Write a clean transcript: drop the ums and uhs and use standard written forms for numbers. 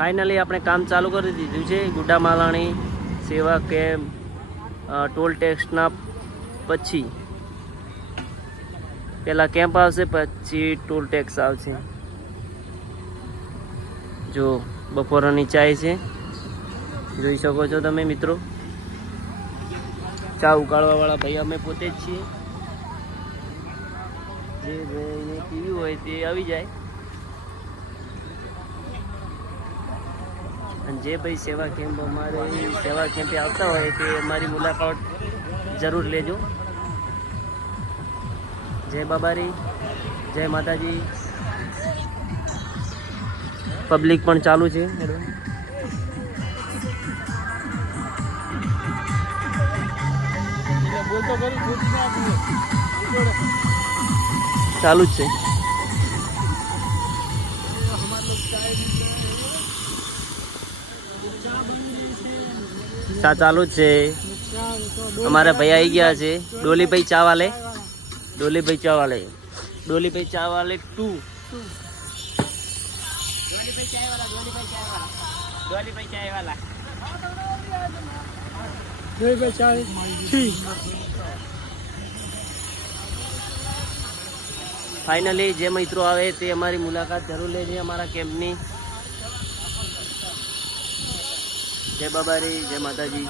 Finally આપણે કામ ચાલુ કરી દીધું છે. ગુડા માલાણી સેવા કેમ્પ ટોલ ટેક્સના પછી પહેલાં કેમ્પ આવશે, પછી ટોલ ટેક્સ આવશે. જો બપોરની ચાય છે, જોઈ શકો છો તમે મિત્રો. ચા ઉકાળવાવાળા ભાઈ અમે પોતે જ છીએ. જે ભાઈને પીવી હોય તે આવી જાય. અને જે ભાઈ સેવા કેમ્પ અમારે સેવા કેમ્પે આવતા હોય તે અમારી મુલાકાત જરૂર લેજો. જય બાબારી, જય માતાજી. પબ્લિક પણ ચાલુ છે, ચાલુ જ છે. ચા ચાલુ જ છે. અમારા ભાઈ આવી ગયા છે. ડોલીભાઈ ચા વાલે, ડોલીભાઈ ચા વાલે, ડોલીભાઈ ચા વાલે 2. ફાઇનલી જે મિત્રો આવે તે અમારી મુલાકાત જરૂર લેજે અમારા કેમ્પની. જય બાબારી, જય માતાજી.